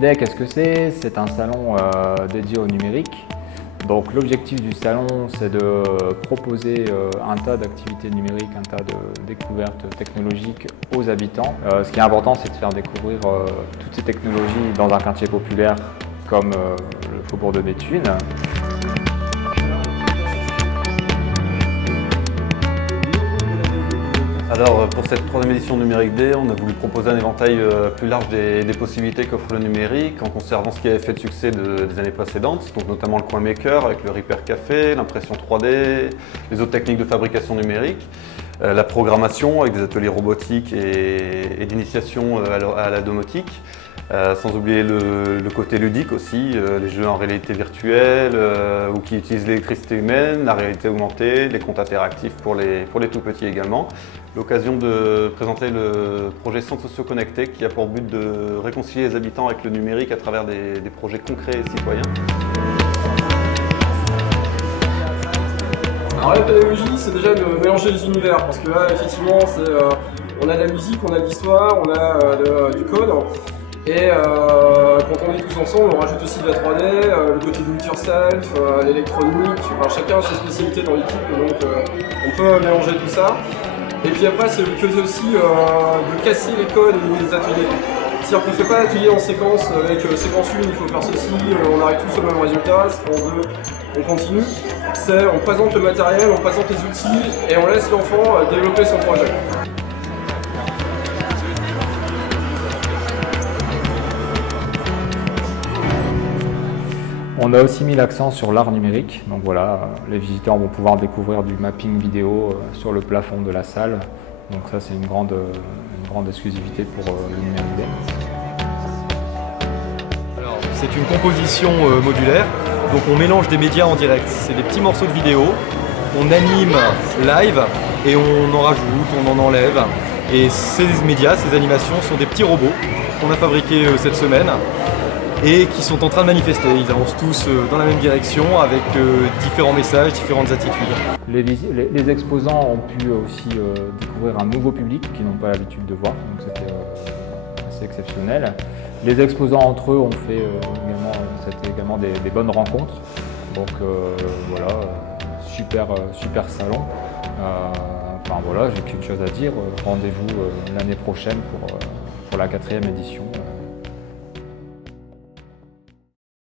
Day, qu'est-ce que c'est? C'est un salon dédié au numérique. Donc l'objectif du salon, c'est de proposer un tas d'activités numériques, un tas de découvertes technologiques aux habitants. Ce qui est important, c'est de faire découvrir toutes ces technologies dans un quartier populaire comme le faubourg de Béthune. Alors pour cette troisième édition de Numérique Day, on a voulu proposer un éventail plus large des possibilités qu'offre le numérique en conservant ce qui avait fait de succès des années précédentes, donc notamment le coin maker avec le Repair Café, l'impression 3D, les autres techniques de fabrication numérique, la programmation avec des ateliers robotiques et d'initiation à la domotique. Sans oublier le côté ludique aussi, les jeux en réalité virtuelle ou qui utilisent l'électricité humaine, la réalité augmentée, les comptes interactifs pour les tout petits également. L'occasion de présenter le projet Centre Socio Connecté qui a pour but de réconcilier les habitants avec le numérique à travers des projets concrets et citoyens. Alors la pédagogie, c'est déjà de mélanger les univers parce que là, effectivement, on a de la musique, on a de l'histoire, on a du code. Et quand on est tous ensemble, on rajoute aussi de la 3D, le côté do it yourself, l'électronique, enfin, chacun a ses spécialités dans l'équipe, donc on peut mélanger tout ça. Et puis après, c'est le but aussi de casser les codes au niveau des ateliers. C'est-à-dire qu'on ne fait pas l'atelier en séquence, avec séquence 1, il faut faire ceci, on arrive tous au même résultat, séquence 2, on continue. On présente le matériel, on présente les outils et on laisse l'enfant développer son projet. On a aussi mis l'accent sur l'art numérique, donc voilà, les visiteurs vont pouvoir découvrir du mapping vidéo sur le plafond de la salle, donc ça c'est une grande exclusivité pour le Numérique Day. Alors, c'est une composition modulaire, donc on mélange des médias en direct, c'est des petits morceaux de vidéo, on anime live et on en rajoute, on en enlève, et ces médias, ces animations sont des petits robots qu'on a fabriqués cette semaine et qui sont en train de manifester. Ils avancent tous dans la même direction avec différents messages, différentes attitudes. Les exposants ont pu aussi découvrir un nouveau public qu'ils n'ont pas l'habitude de voir, donc c'était assez exceptionnel. Les exposants entre eux ont fait également des bonnes rencontres, donc voilà, super salon. Enfin voilà, j'ai qu'une chose à dire, rendez-vous l'année prochaine pour la 4e édition.